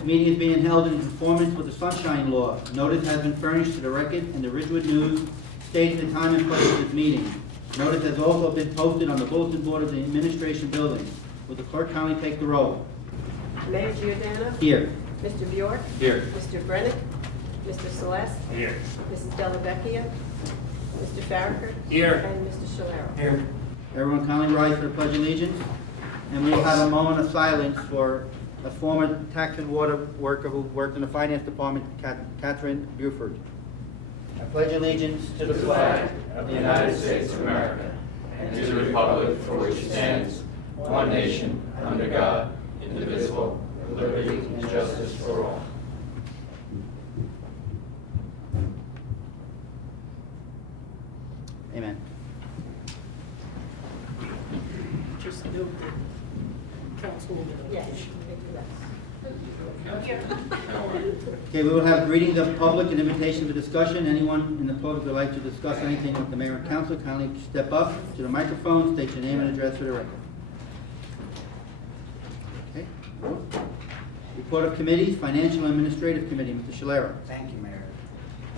This meeting is being held in conformance with the Sunshine Law. Notice has been furnished to the record and the Ridgewood News stating the time and place of this meeting. Notice has also been posted on the bulletin board of the Administration Building. Will the clerk kindly take the roll? Mayor Giordano. Here. Mr. Bjork. Here. Mr. Brennan. Mr. Celeste. Here. Mrs. Dellavecchia. Mr. Farraker. Here. And Mr. Shalero. Here. Everyone kindly rise for the Pledge of Allegiance. And we will have a moment of silence for a former tax and water worker who worked in the Finance Department, Catherine Buford. I pledge allegiance to the flag of the United States of America and to the republic for which it stands, one nation, under God, indivisible, with liberty and justice for all. Amen. Just note that Councilwoman. Yes. Okay, we will have greetings of public and invitation for discussion. Anyone in the public would like to discuss anything with the mayor and council, kindly step up to the microphone, state your name and address for the record. Okay. Report of committees, Financial and Administrative Committee, Mr. Shalero. Thank you, Mayor.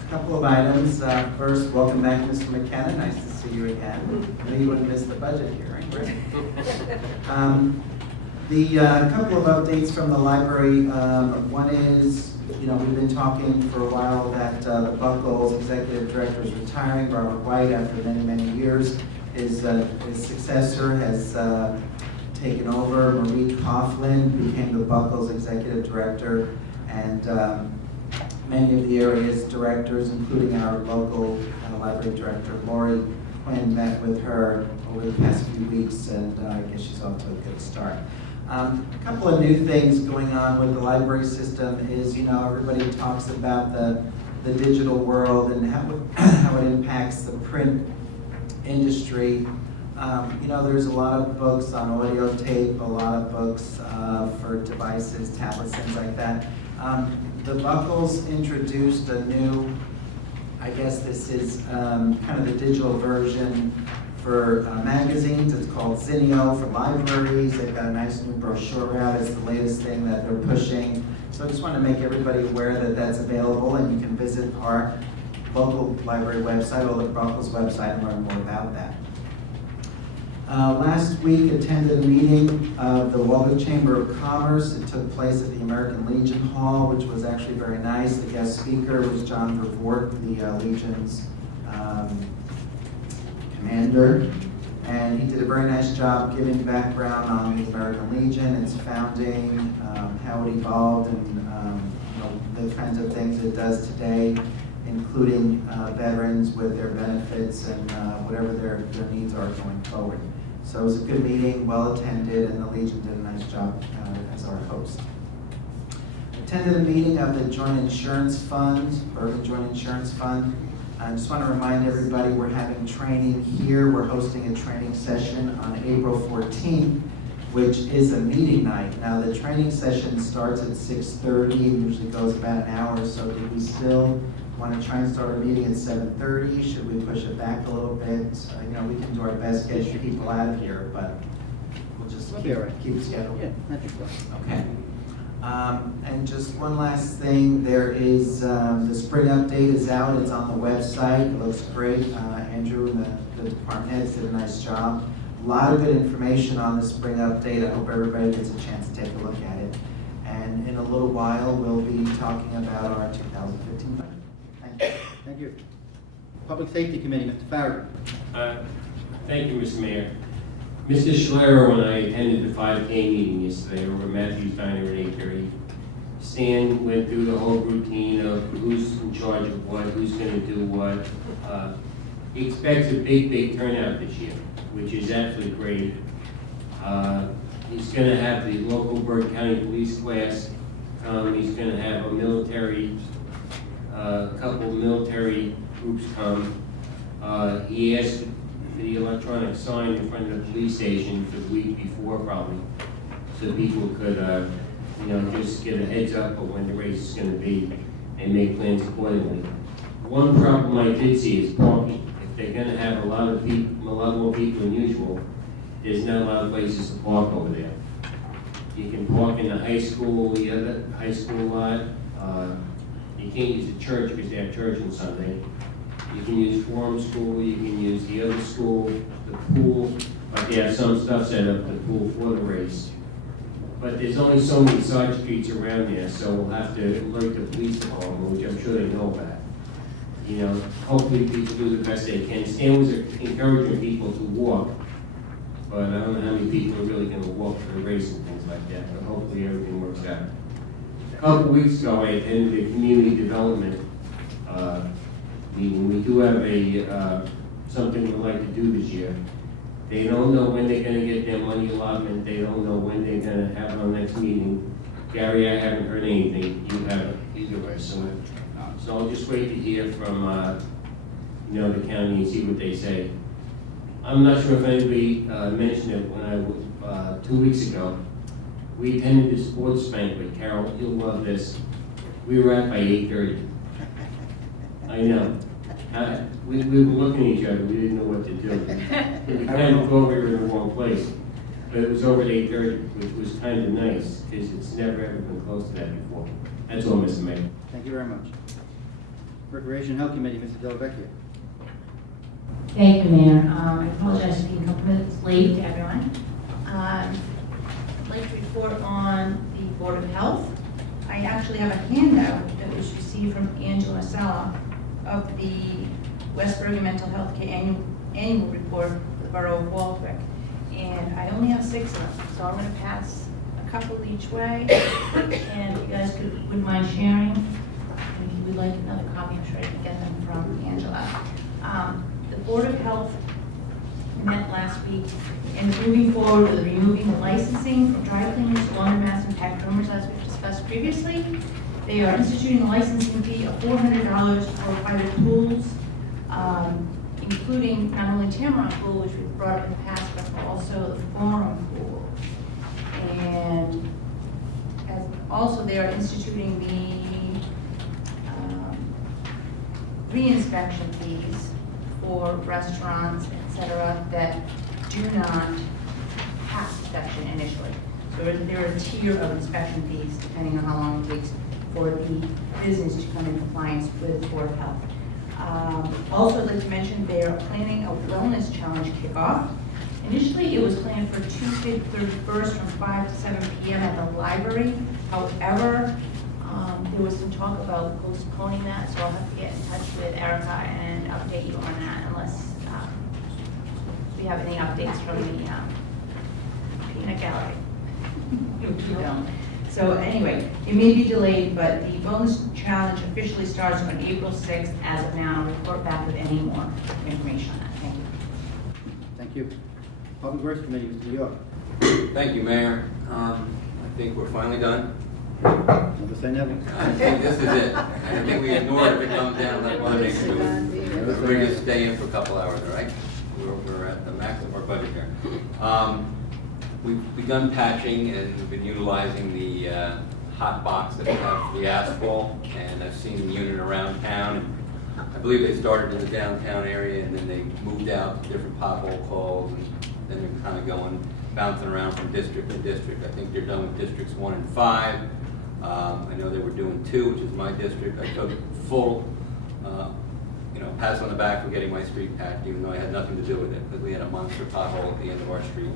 A couple of items. First, welcome back, Mr. McKenna. Nice to see you again. I know you wouldn't miss the budget hearing, right? The couple of updates from the library. One is, we've been talking for a while that the Buckles executive director is retiring, Robert White, after many, many years. His successor has taken over. Marie Coughlin became the Buckles executive director, and many of the area's directors, including our local library director, Lori Quinn, met with her over the past few weeks, and I guess she's off to a good start. A couple of new things going on with the library system is, everybody talks about the digital world and how it impacts the print industry. There's a lot of books on audio tape, a lot of books for devices, tablets, things like that. The Buckles introduced a new, I guess this is kind of the digital version for magazines. It's called Zinio for libraries. They've got a nice new brochure out. It's the latest thing that they're pushing. So I just want to make everybody aware that that's available, and you can visit our local library website or the Buckles website and learn more about that. Last week, attended a meeting of the Waldo Chamber of Commerce. It took place at the American Legion Hall, which was actually very nice. The guest speaker was John Vervoort, the Legion's commander, and he did a very nice job giving background on the American Legion, its founding, how it evolved, and the kinds of things it does today, including veterans with their benefits and whatever their needs are going forward. So it was a good meeting, well attended, and the Legion did a nice job as our host. Attended a meeting of the Joint Insurance Fund, Bergen Joint Insurance Fund. I just want to remind everybody we're having training here. We're hosting a training session on April 14th, which is a meeting night. Now the training session starts at 6:30 and usually goes about an hour, so do we still want to try and start our meeting at 7:30? Should we push it back a little bit? We can do our best to get people out of here, but we'll just keep the schedule. Yeah, I think so. Okay. And just one last thing, there is, the spring update is out, it's on the website, it looks great. Andrew and the department heads did a nice job. A lot of good information on the spring update. I hope everybody gets a chance to take a look at it. And in a little while, we'll be talking about our 2015 budget. Thank you. Thank you. Public Safety Committee, Mr. Farraker. Thank you, Mr. Mayor. Mr. Schler, when I attended the 5K meeting yesterday over at Matthews Diner at 8:30, Stan went through the whole routine of who's in charge of what, who's going to do what. He expects a big turnout this year, which is absolutely great. He's going to have the local Bergen County Police class come. He's going to have a couple military groups come. He asked for the electronic sign in front of the police station for the week before, probably, so people could, just get a heads up of when the race is going to be and make plans accordingly. One problem I did see is parking. If they're going to have a lot more people than usual, there's not a lot of places to park over there. You can park in the high school, the other high school lot. You can't use the church because they have church on Sunday. You can use Forum School, you can use the other school, the pool, but they have some stuff set up, the pool for the race. But there's only so many side streets around there, so we'll have to alert the police department, which I'm sure they know about. You know, hopefully people do the best they can. Stan was encouraging people to walk, but I don't know how many people are really gonna walk for the race and things like that, but hopefully everything works out. A couple weeks ago, I attended a community development meeting. We do have something we'd like to do this year. They don't know when they're gonna get their money allotment, they don't know when they're gonna have our next meeting. Gary, I haven't heard anything, you haven't either way, so I'll just wait to hear from, the county and see what they say. I'm not sure if anybody mentioned it when I was, 2 weeks ago. We attended the sports banquet. Carol, you'll love this. We were at by 8:30. I know. We were looking at each other, we didn't know what to do. We kind of thought we were in the wrong place. But it was over at 8:30, which was kind of nice, because it's never ever been close to that before. That's all, Mr. Mayor. Thank you very much. Recreation and Health Committee, Mr. Delvecchio. Thank you, Mayor. I apologize for being a couple minutes late to everyone. I'd like to report on the Board of Health. I actually have a handout that was received from Angela Sala of the West Bergen Mental Health Care annual report for the Borough of Waldwick. And I only have 6 of them, so I'm going to pass a couple each way. And if you guys wouldn't mind sharing, if you would like another copy, I'm sure I can get them from Angela. The Board of Health met last week and is moving forward with removing the licensing from dry cleaners, laundromats, and packed roomers as we've discussed previously. They are instituting a licensing fee of $400 for private pools, including not only Tamron Pool, which we've brought up in the past, but also the Forum Pool. And also they are instituting the re-inspection fees for restaurants, etc., that do not pass inspection initially. So there are a tier of inspection fees depending on how long it takes for the business to come in compliance with Board of Health. Also, I'd like to mention they are planning a wellness challenge kickoff. Initially, it was planned for Tuesday, the 31st from 5 to 7 p.m. at the library. However, there was some talk about postponing that, so I'll have to get in touch with Erica and update you on that unless we have any updates from the peanut gallery. We don't. So anyway, it may be delayed, but the wellness challenge officially starts on April 6th. As of now, I'll report back with any more information on that. Thank you. Thank you. Public Works Committee, Mr. York. Thank you, Mayor. I think we're finally done. Never say never. I think this is it. I think we ignore it if it comes down like one next to it. We're going to stay in for a couple hours, all right? We're at the max of our budget here. We've begun patching and we've been utilizing the hot box that we have for the asphalt, and I've seen the unit around town. And I believe they started in the downtown area and then they moved out to different pothole calls, and then they're kind of bouncing around from district to district. I think they're done with districts 1 and 5. I know they were doing 2, which is my district. I took full, pat on the back for getting my street patched, even though I had nothing to do with it, because we had a monster pothole at the end of our street.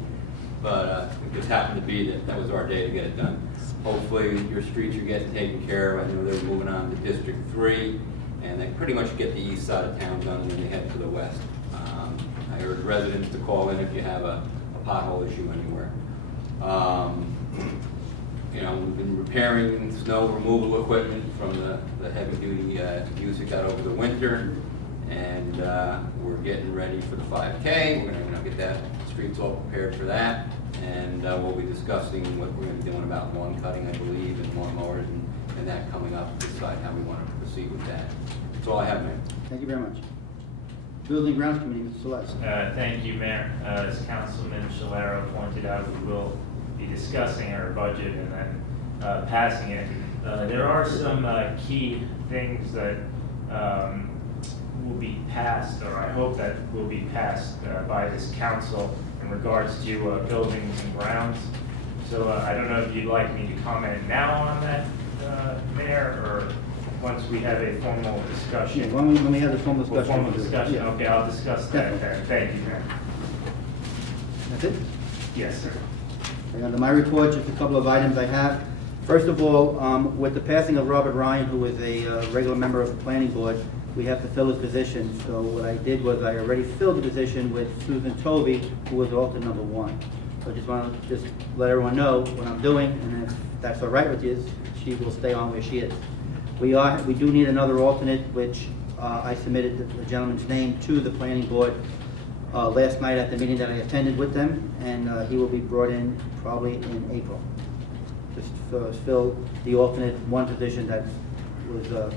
But it just happened to be that was our day to get it done. Hopefully your streets are getting taken care of. I know they're moving on to District 3, and they pretty much get the east side of town done, and then they head to the west. I urge residents to call in if you have a pothole issue anywhere. We've been repairing snow removal equipment from the heavy-duty use it got over the winter, and we're getting ready for the 5K. We're going to get that streets all prepared for that, and we'll be discussing what we're going to be doing about lawn cutting, I believe, and lawn mowers, and that coming up to decide how we want to proceed with that. That's all I have, Mayor. Thank you very much. Building and Grounds Committee, Mr. Celeste. Thank you, Mayor. As Councilman Shalero pointed out, we will be discussing our budget and then passing it. There are some key things that will be passed, or I hope that will be passed by this council in regards to buildings and grounds. So I don't know if you'd like me to comment now on that, Mayor, or once we have a formal Yeah, discussion. when we have the formal discussion. Formal we'll do it. discussion, Yeah. okay, I'll discuss that then. Thank you, Mayor. That's it? Yes, sir. And under my report, just a couple of items I have. First of all, with the passing of Robert Ryan, who is a regular member of the planning board, we have to fill his position. So what I did was I already filled the position with Susan Tovey, who was alternate number 1. So I just want to just let everyone know what I'm doing, and if that's all right with you, she will stay on where she is. We do need another alternate, which I submitted the gentleman's name to the planning board last night at the meeting that I attended with them, and he will be brought in probably in April. Just to fill the alternate one position that was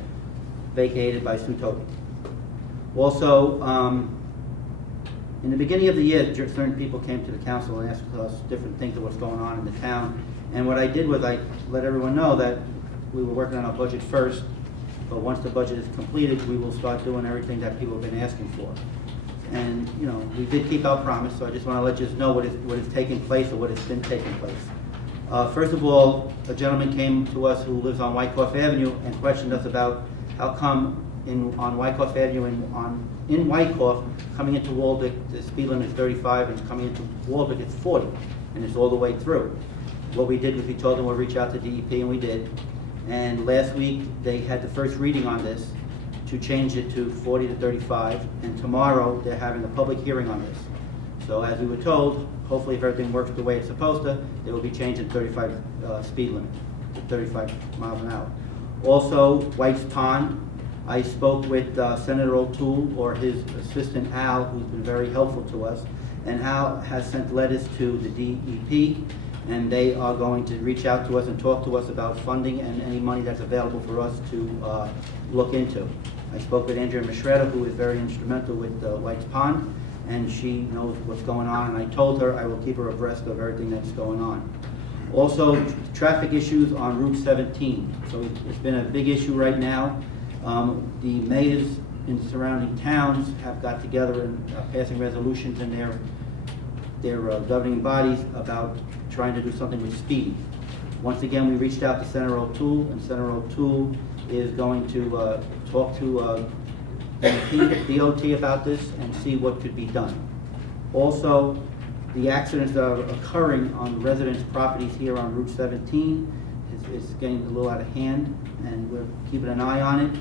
vacated by Sue Toby. Also, in the beginning of the year, certain people came to the council and asked us different things of what's going on in the town. And what I did was I let everyone know that we were working on our budget first, but once the budget is completed, we will start doing everything that people have been asking for. And, you know, we did keep our promise, so I just want to let you know what is taking place or what has been taking place. First of all, a gentleman came to us who lives on Wyckoff Avenue and questioned us about how come on Wyckoff Avenue in Wyckoff, coming into Waldeck, the speed limit is 35, and coming into Waldeck, it's 40, and it's all the way through. What we did was we told them we'll reach out to DEP, and we did. And last week, they had the first reading on this to change it to 40 to 35, and tomorrow, they're having a public hearing on this. So as we were told, hopefully if everything works the way it's supposed to, they will be changing 35 speed limit to 35 miles an hour. Also, White's Pond, I spoke with Senator O'Toole, or his assistant Al, who's been very helpful to us, and Al has sent letters to the DEP, and they are going to reach out to us and talk to us about funding and any money that's available for us to look into. I spoke with Andrea Mistretta, who is very instrumental with White's Pond, and she knows what's going on, and I told her I will keep her abreast of everything that's going on. Also, traffic issues on Route 17. So it's been a big issue right now. The mayors in surrounding towns have got together and passing resolutions in their governing bodies about trying to do something with speed. Once again, we reached out to Senator O'Toole, and Senator O'Toole is going to talk to DOT about this and see what could be done. Also, the accidents that are occurring on residents' properties here on Route 17 is getting a little out of hand, and we're keeping an eye on it.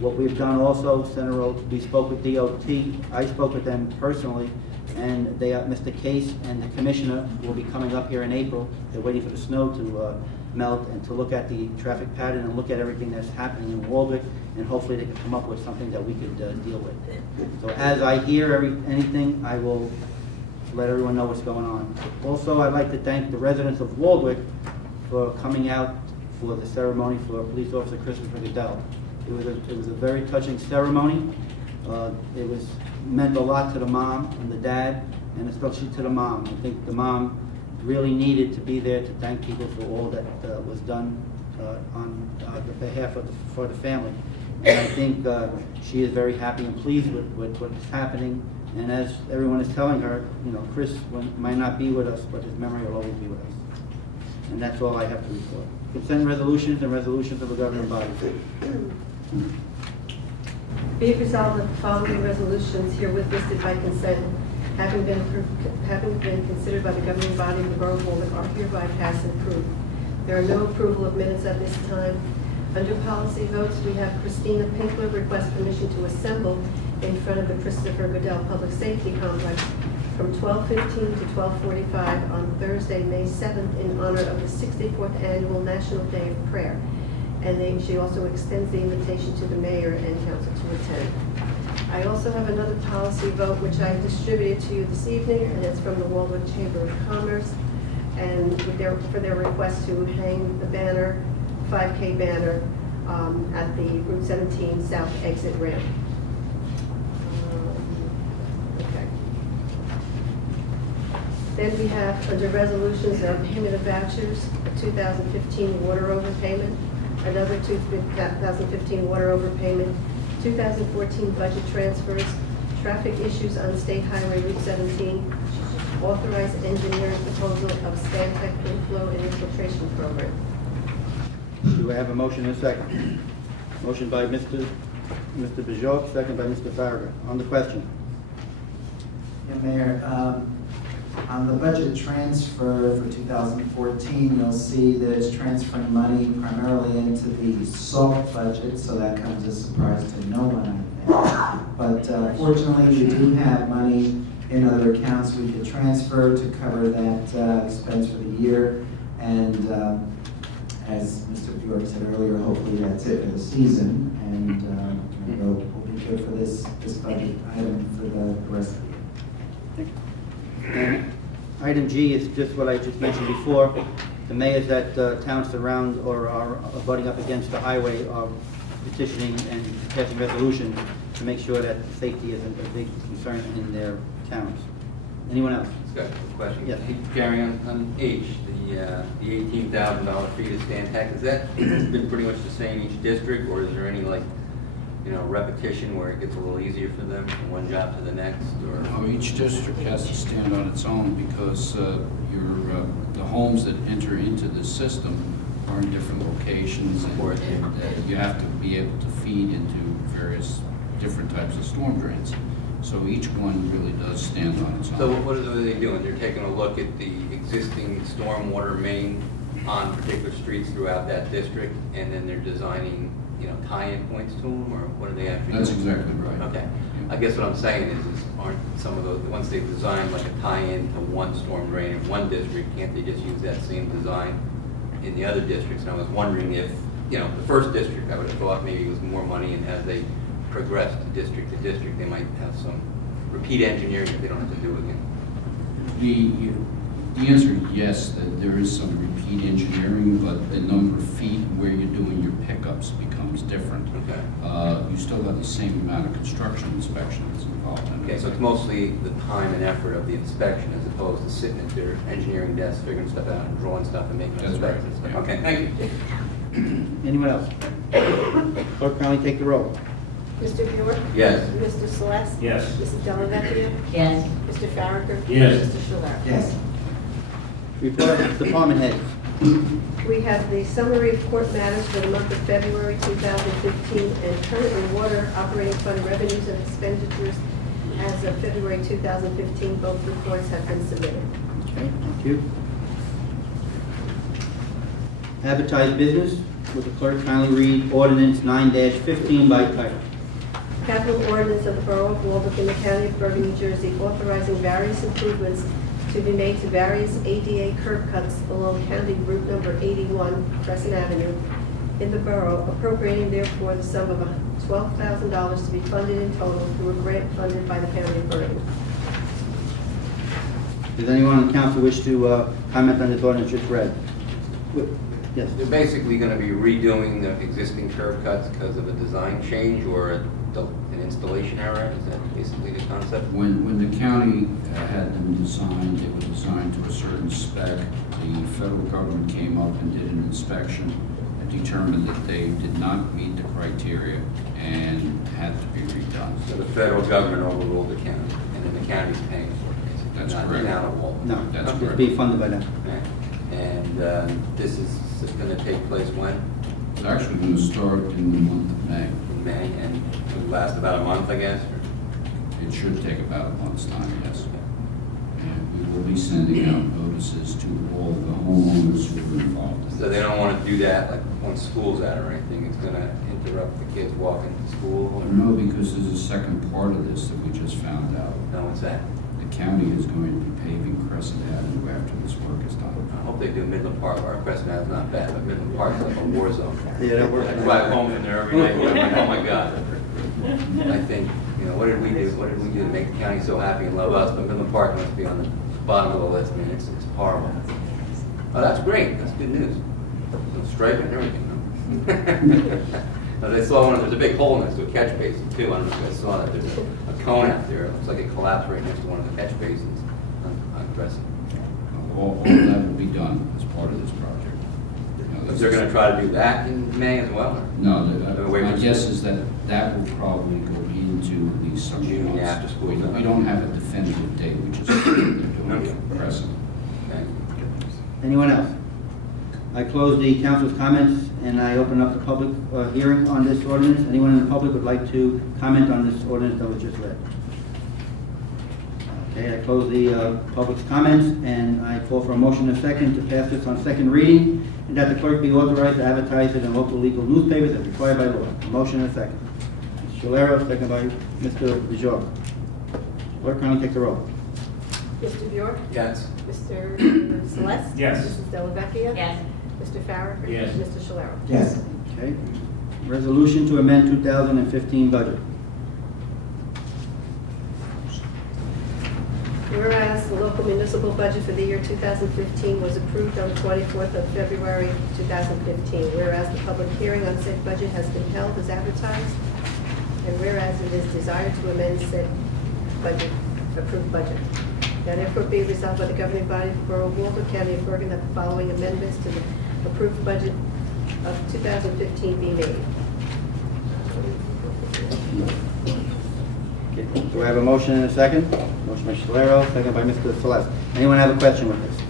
What we've done also, Senator, we spoke with DOT. I spoke with them personally, and Mr. Case and the commissioner will be coming up here in April. They're waiting for the snow to melt and to look at the traffic pattern and look at everything that's happening in Waldeck, and hopefully they can come up with something that we could deal with. So as I hear anything, I will let everyone know what's going on. Also, I'd like to thank the residents of Waldeck for coming out for the ceremony for Police Officer Christopher Goodell. It was a very touching ceremony. It meant a lot to the mom and the dad, and especially to the mom. I think the mom really needed to be there to thank people for all that was done on the behalf for the family. And I think she is very happy and pleased with what is happening. And as everyone is telling her, you know, Chris might not be with us, but his memory will always be with us. And that's all I have to report. Consent resolutions and resolutions of the governing body. Be it resolved that the following resolutions herewith listed by consent, having been considered by the governing body of the Borough of Waldeck, are hereby passed and approved. There are no approval of minutes at this time. Under policy votes, we have Christina Pinkler request permission to assemble in front of the Christopher Goodell Public Safety Complex from 12:15 to 12:45 on Thursday, May 7th, in honor of the 64th Annual National Day of Prayer. And she also extends the invitation to the mayor and council to attend. I also have another policy vote which I distributed to you this evening, and it's from the Waldeck Chamber of Commerce, and for their request to hang the banner, 5K banner, at the Route 17 South exit ramp. Okay. Then we have, under resolutions, there are payment of vouchers, a 2015 water overpayment, another 2015 water overpayment, 2014 budget transfers, traffic issues on State Highway Route 17, Authorize engineering proposal of Stantec inflow and infiltration program. Do I have a motion and a second? Motion by Mr. Bajot, second by Mr. Farragut. On the question. Yeah, Mayor, on the budget transfer for 2014, you'll see that it's transferring money primarily into the salt budget, so that comes as a surprise to no one, I think. But fortunately, we do have money in other accounts we could transfer to cover that expense for the year. And as Mr. Bjork said earlier, hopefully that's it for the season, and we'll be good for this budget item for the rest of the year. And item G is just what I just mentioned before. The mayors that towns surround or are abutting up against the highway are petitioning and passing resolutions to make sure that safety isn't a big concern in their towns. Anyone else? Got a question. Yes. Carrying on H, the $18,000 fee to Stantec, has that been pretty much the same each district, or is there any repetition where it gets a little easier for them from one job to the next, or? No, each district has to stand on its own because the homes that enter into the system are in different locations, and you have to be able to feed into various different types of storm drains. So each one really does stand on its own. So what are they doing? They're taking a look at the existing stormwater main on particular streets throughout that district, and then they're designing, tie-in points to them, or what are they actually doing? That's exactly right. Okay. I guess what I'm saying is aren't some of those, once they've designed like a tie-in to one storm drain in one district, can't they just use that same design in the other districts? And I was wondering if, the first district, I would have thought maybe it was more money, and as they progress to district, they might have some repeat engineering that they don't have to do again. The answer is yes, that there is some repeat engineering, but the number of feet where you're doing your pickups becomes different. Okay. You still have the same amount of construction inspection that's involved in it. Okay, so it's mostly the time and effort of the inspection as opposed to sitting at their engineering desk, figuring stuff out and drawing stuff and making That's specs right, and stuff. yeah. Okay, thank you. Anyone else? Clerk, kindly take the roll. Mr. Bjork? Yes. Mr. Celeste? Yes. Mrs. Delavatio? Yes. Mr. Farragut? Yes. Mr. Shalera? Yes. Report of department heads. We have the summary of court matters for the month of February 2015 and current water operating fund revenues and expenditures as of February 2015. Both reports have been submitted. Okay, thank you. Advertised business. Would the clerk kindly read ordinance 9-15 by title? Capital ordinance of the Borough of Walbrook in the County of Bergen, New Jersey, authorizing various improvements to be made to various ADA curb cuts along County Route Number 81, Crescent Avenue, in the borough, appropriating therefore the sum of $12,000 to be funded in total through a grant funded by the County of Bergen. Does anyone on the council wish to comment on this ordinance just read? Yes. They're basically going to be redoing the existing curb cuts because of a design change or an installation error? Is that basically the concept? When the county had them designed, they were designed to a certain spec. The federal government came up and did an inspection and determined that they did not meet the criteria and had to be redone. So the federal government overruled the county, and then the county's paying for it, basically. That's not correct. the town of Walton. No, That's it's correct. being funded by them. Okay. And this is going to take place when? It's actually going to start in the month of May. In May, and it'll last about a month, I guess? or- It should take about a month's time, yes. And we will be sending out notices to all the homeowners who are involved. So they don't want to do that like when school's out or anything? It's going to interrupt the kids walking to school? or- No, because there's a second part of this that we just found out. No, what's that? The county is going to be paving Crescent Avenue after this work is done. I hope they do Midland Park. Our Crescent Avenue's not bad, but Midland Park's like a war zone. Yeah, that works. I drive home from there every night, and I'm like, oh my God. I think, what did we do? What did we do to make the county so happy and love us? But Midland Park must be on the bottom of the list, man. It's horrible. Oh, that's great. That's good news. So striping and everything, huh? But I saw there's a big hole next to a catch basin too. I don't know if you guys saw that. There's a cone out there. It looks like it collapsed right next to one of the catch basins on Crescent. All that will be done as part of this project. But they're gonna try to do that in May as well? or- No, Wait my for guess school. is that that will probably go into the summer June, months. after school. We don't have a definitive date, we just they're doing Okay. it. Anyone else? I close the council's comments and I open up the public hearing on this ordinance. Anyone in the public would like to comment on this ordinance that was just read? Okay, I close the public's comments and I call for a motion and a second to pass this on second reading and that the clerk be authorized to advertise it in local legal newspapers as required by law. A motion and a second. Mr. Shalero, second by Mr. DeJong. Clerk, kindly take the roll. Mr. Bjork? Yes. Mr. Celeste? Yes. Mrs. Dellavecchia? Yes. Mr. Farrer? Yes. Mr. Shalero? Yes. Okay. Resolution to amend 2015 budget. Whereas the local municipal budget for the year 2015 was approved on the 24th of February 2015. Whereas the public hearing on said budget has been held as advertised. And whereas it is desired to amend said budget, approved budget. Now therefore be resolved by the governing body of the Borough of Walter, County of Bergen, that the following amendments to the approved budget of 2015 be made. Okay. Do I have a motion and a second? Motion by Shalero, second by Mr. Celeste. Anyone have a question with this?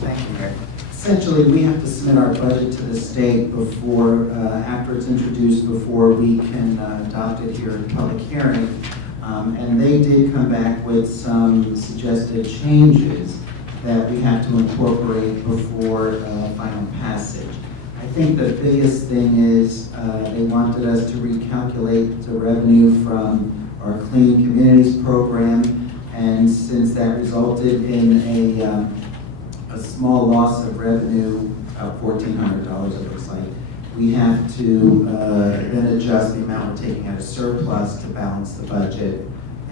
Thank you, Mayor. Essentially, we have to submit our budget to the state before, after it's introduced, before we can adopt it here in public hearing. And they did come back with some suggested changes that we have to incorporate before final passage. I think the biggest thing is they wanted us to recalculate the revenue from our Clean Communities program, and since that resulted in a small loss of revenue of $1,400, it looks like, we have to then adjust the amount we're taking out of surplus to balance the budget,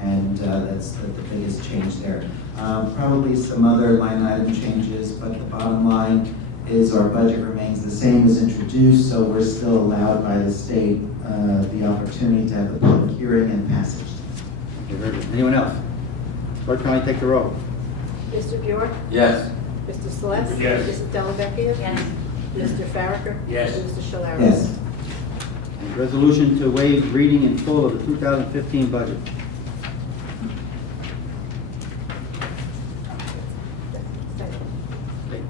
and that's the biggest change there. Probably some other line item changes, but the bottom line is our budget remains the same as introduced, so we're still allowed by the state the opportunity to have the public hearing and passage. Okay, very good. Anyone else? Clerk, kindly take the roll. Mr. Bjork? Yes. Mr. Celeste? Yes. Mrs. Dellavecchia? Yes. Mr. Farrer? Yes. And Mr. Shalero? Yes. And resolution to waive reading in full of the 2015 budget. Okay.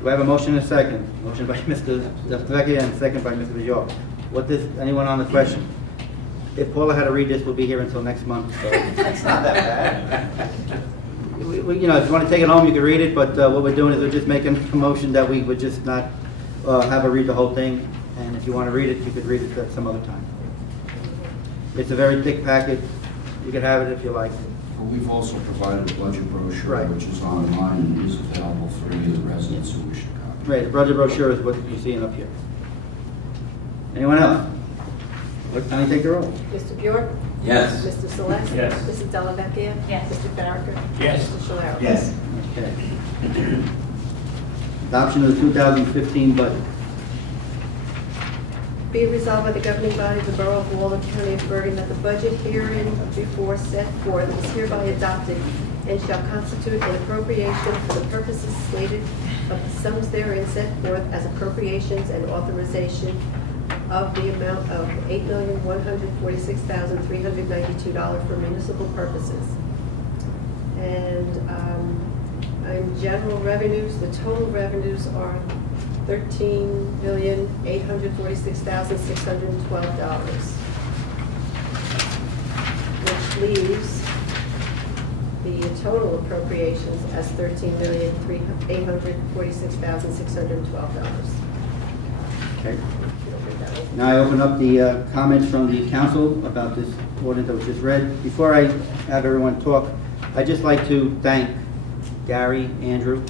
Do I have a motion and a second? Motion by Mr. Dellavecchia and second by Mr. DeJong. What this, anyone on the question? If Paula had to read this, we'll be here until next month, so. It's not that bad. You know, if you want to take it home, you can read it, but what we're doing is we're just making a motion that we would just not have her read the whole thing, and if you want to read it, you could read it at some other time. It's a very thick packet. You can have it if you like. But we've also provided a budget brochure, Right. which is online and is available for any of the residents who wish to copy. Right, the budget brochure is what you're seeing up here. Anyone else? Clerk, kindly take the roll. Mr. Bjork? Yes. Mr. Celeste? Yes. Mrs. Dellavecchia? Yes. Mr. Farrer? Yes. Mr. Shalero? Yes. Okay. Adoption of the 2015 budget. Be it resolved by the governing body of the Borough of Walden, County of Bergen, that the budget herein before set forth is hereby adopted and shall constitute an appropriation for the purposes stated of the sums therein set forth as appropriations and authorization of the amount of $8,146,392 for municipal purposes. And in general revenues, the total revenues are $13,846,612, which leaves the total appropriations as $13,846,612. Okay. Now I open up the comments from the council about this ordinance that was just read. Before I have everyone talk, I'd just like to thank Gary, Andrew,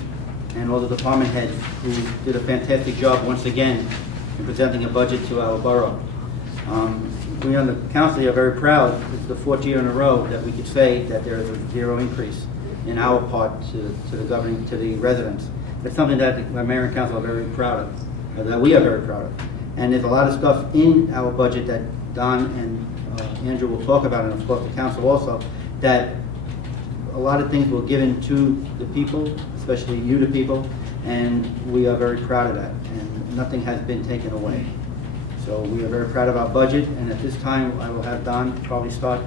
and all the department heads who did a fantastic job once again in presenting a budget to our borough. We on the council are very proud. It's the fourth year in a row that we could say that there is a zero increase in our part to the governing, to the residents. It's something that the mayor and council are very proud of, that we are very proud of. And there's a lot of stuff in our budget that Don and Andrew will talk about, and of course the council also, that a lot of things were given to the people, especially you, the people, and we are very proud of that, and nothing has been taken away. So we are very proud of our budget, and at this time, I will have Don probably start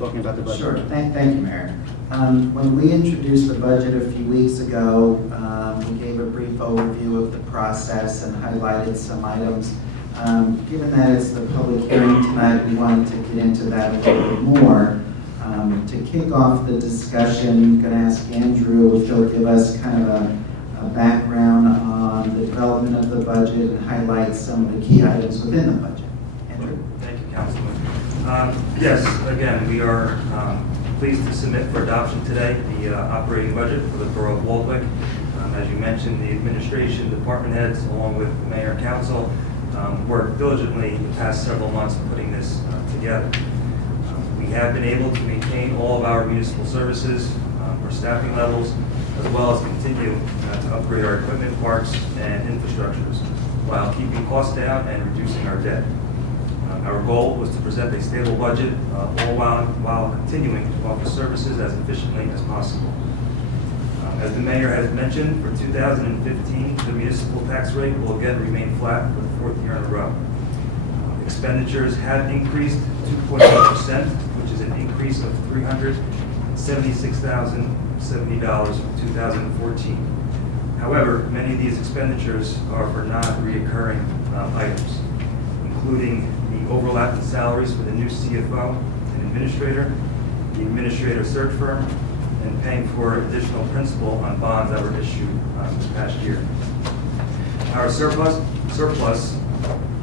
talking about the budget. Sure, thank you, Mayor. When we introduced the budget a few weeks ago, we gave a brief overview of the process and highlighted some items. Given that it's the public hearing tonight, we wanted to get into that a little bit more. To kick off the discussion, I'm going to ask Andrew if he'll give us kind of a background on the development of the budget and highlight some of the key items within the budget. Andrew? Thank you, Councilman. Yes, again, we are pleased to submit for adoption today the operating budget for the Borough of Waldwick. As you mentioned, the administration, department heads, along with the mayor and council, worked diligently the past several months putting this together. We have been able to maintain all of our municipal services, our staffing levels, as well as continue to upgrade our equipment parks and infrastructures while keeping costs down and reducing our debt. Our goal was to present a stable budget, all while continuing to offer services as efficiently as possible. As the mayor has mentioned, for 2015, the municipal tax rate will again remain flat for the fourth year in a row. Expenditures have increased 2.8%, which is an increase of $376,070 from 2014. However, many of these expenditures are for non-reoccurring items, including the overlap in salaries for the new CFO and administrator, the administrator search firm, and paying for additional principal on bonds that were issued this past year. Our surplus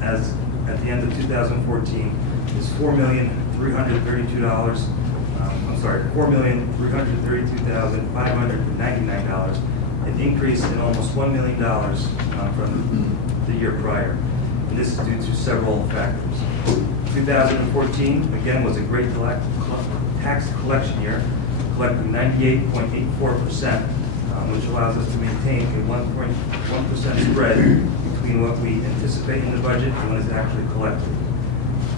as at the end of 2014 is $4,332,599, an increase in almost $1 million from the year prior. And this is due to several factors. 2014, again, was a great tax collection year, collecting 98.84%, which allows us to maintain a 1.1% spread between what we anticipate in the budget and what is actually collected.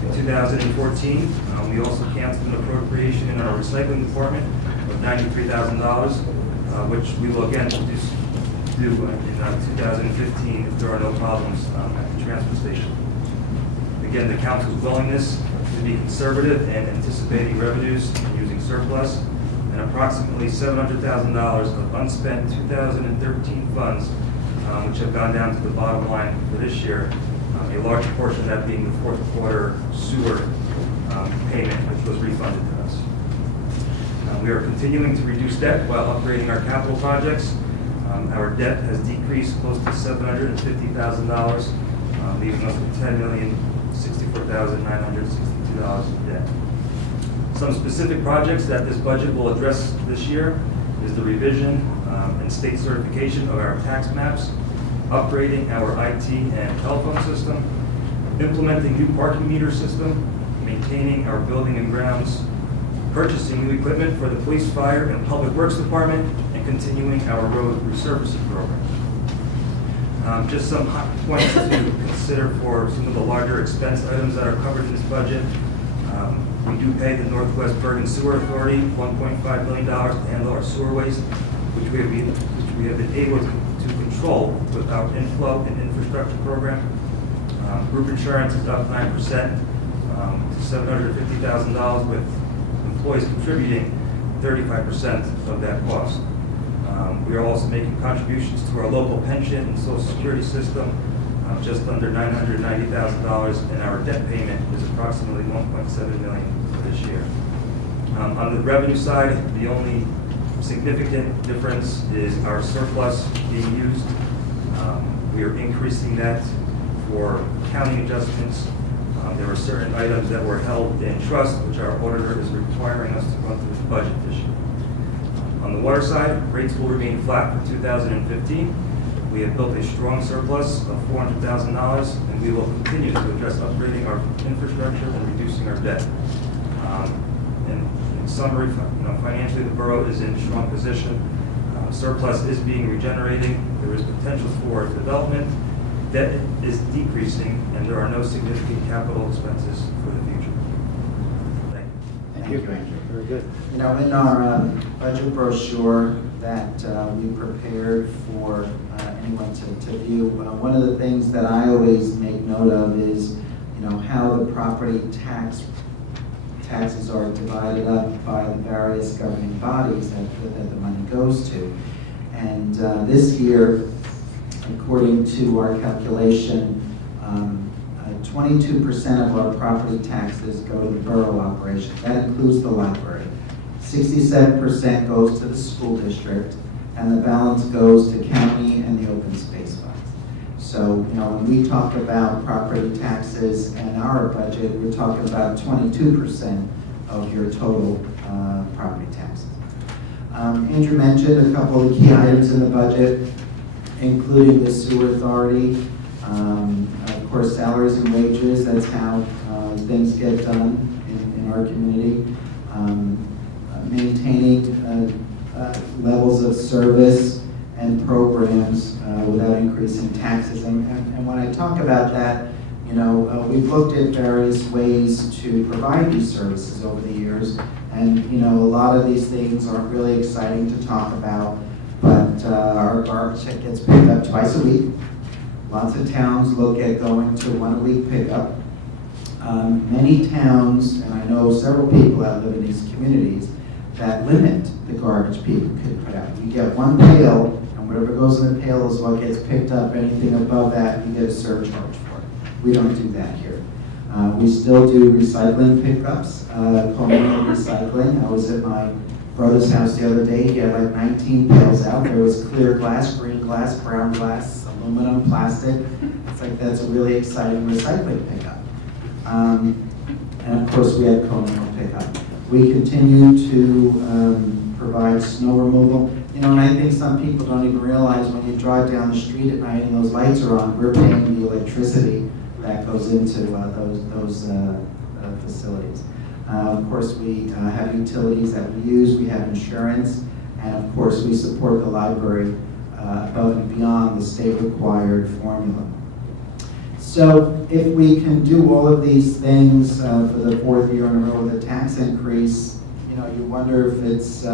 In 2014, we also canceled an appropriation in our recycling department of $93,000, which we will again do in 2015 if there are no problems at the transfer station. Again, the council's willingness to be conservative and anticipating revenues using surplus, and approximately $700,000 of unspent 2013 funds, which have gone down to the bottom line for this year, a large portion of that being the fourth quarter sewer payment, which was refunded to us. We are continuing to reduce debt while upgrading our capital projects. Our debt has decreased close to $750,000, leaving us with $10,064,962 in debt. Some specific projects that this budget will address this year is the revision and state certification of our tax maps, upgrading our IT and telephone system, implementing new parking meter system, maintaining our building and grounds, purchasing new equipment for the police, fire, and public works department, and continuing our road resurfacing program. Just some hot points to consider for some of the larger expense items that are covered in this budget. We do pay the Northwest Bergen Sewer Authority $1.5 million to handle our sewer waste, which we have been able to control with our inflow and infrastructure program. Group insurance is up 9% to $750,000, with employees contributing 35% of that cost. We are also making contributions to our local pension and social security system, just under $990,000, and our debt payment is approximately $1.7 million for this year. On the revenue side, the only significant difference is our surplus being used. We are increasing that for accounting adjustments. There are certain items that were held in trust, which our auditor is requiring us to run through the budget this year. On the water side, rates will remain flat for 2015. We have built a strong surplus of $400,000, and we will continue to address upgrading our infrastructure and reducing our debt. In summary, financially, the borough is in a strong position. Surplus is being regenerated. There is potential for development. Debt is decreasing, and there are no significant capital expenses for the future. Thank you. Thank you, Andrew. Very good. You know, in our budget brochure that we prepared for anyone to view, one of the things that I always make note of is, you know, how the property tax taxes are divided up by the various governing bodies that the money goes to. And this year, according to our calculation, 22% of our property taxes go to the borough operation. That includes the library. 67% goes to the school district, and the balance goes to county and the open space funds. So, when we talk about property taxes and our budget, we're talking about 22% of your total property taxes. Andrew mentioned a couple of key items in the budget, including the sewer authority. Of course, salaries and wages, that's how things get done in our community. Maintaining levels of service and programs without increasing taxes. And when I talk about that, we've looked at various ways to provide these services over the years. And, a lot of these things aren't really exciting to talk about, but our garbage gets picked up twice a week. Lots of towns look at going to 1 a week pickup. Many towns, and I know several people that live in these communities, that limit the garbage people can put out. You get one pail, and whatever goes in the pail is what gets picked up. Anything above that, you get a surcharge for it. We don't do that here. We still do recycling pickups, communal recycling. I was at my brother's house the other day. He had like 19 pails out. There was clear glass, green glass, brown glass, aluminum, plastic. It's like that's a really exciting recycling pickup. And of course, we have communal pickup. We continue to provide snow removal. And I think some people don't even realize when you drive down the street at night and those lights are on, we're paying the electricity that goes into those facilities. Of course, we have utilities that we use, we have insurance, and of course, we support the library above and beyond the state-required formula. So if we can do all of these things for the fourth year in a row with a tax increase, you wonder if it's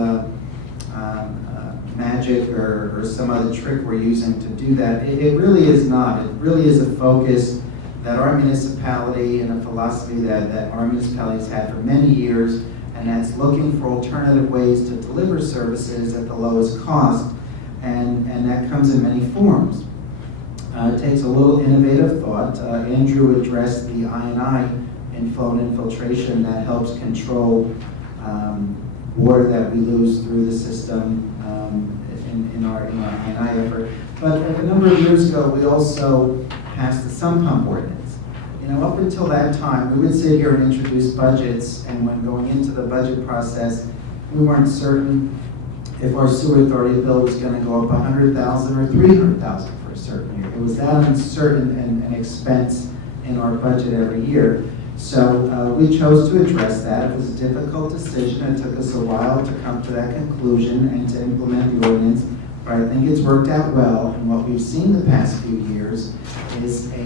magic or some other trick we're using to do that. It really is not. It really is a focus that our municipality and a philosophy that our municipalities had for many years, and that's looking for alternative ways to deliver services at the lowest cost, and that comes in many forms. It takes a little innovative thought. Andrew addressed the I&I inflow and infiltration that helps control water that we lose through the system in our I&I effort. But a number of years ago, we also passed the sump pump ordinance. Up until that time, we would sit here and introduce budgets, and when going into the budget process, we weren't certain if our sewer authority bill was going to go up $100,000 or $300,000 for a certain year. It was that uncertain an expense in our budget every year. So we chose to address that. It was a difficult decision. It took us a while to come to that conclusion and to implement the ordinance, but I think it's worked out well. And what we've seen the past few years is a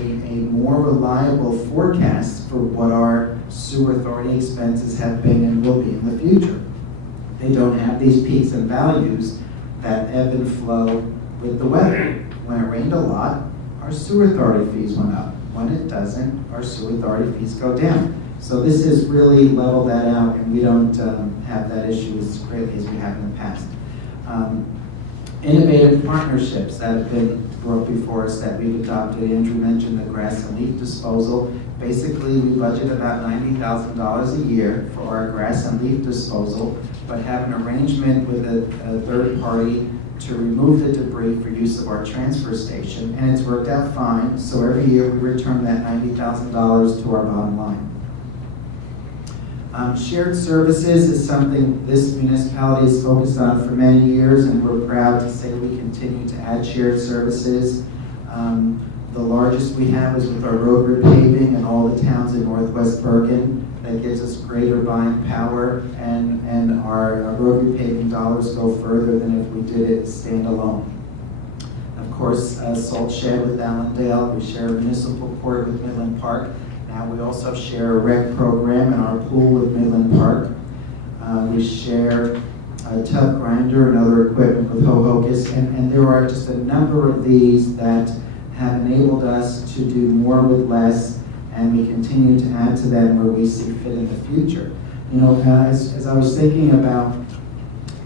more reliable forecast for what our sewer authority expenses have been and will be in the future. They don't have these peaks and values that ebb and flow with the weather. When it rained a lot, our sewer authority fees went up. When it doesn't, our sewer authority fees go down. So this has really leveled that out, and we don't have that issue as greatly as we have in the past. Innovative partnerships that have been brought before us that we've adopted. Andrew mentioned the grass and leaf disposal. Basically, we budget about $90,000 a year for our grass and leaf disposal, but have an arrangement with a third party to remove the debris for use of our transfer station, and it's worked out fine. So every year we return that $90,000 to our bottom line. Shared services is something this municipality has focused on for many years, and we're proud to say we continue to add shared services. The largest we have is with our road repaving and all the towns in Northwest Bergen. That gives us greater buying power, and our road repaving dollars go further than if we did it standalone. Of course, Salt Shed with Allendale, we share a municipal court with Midland Park. Now we also share a rec program in our pool with Midland Park. We share a tub grinder and other equipment with Ho-Hocus, and there are just a number of these that have enabled us to do more with less, and we continue to add to them where we see fit in the future. As I was thinking about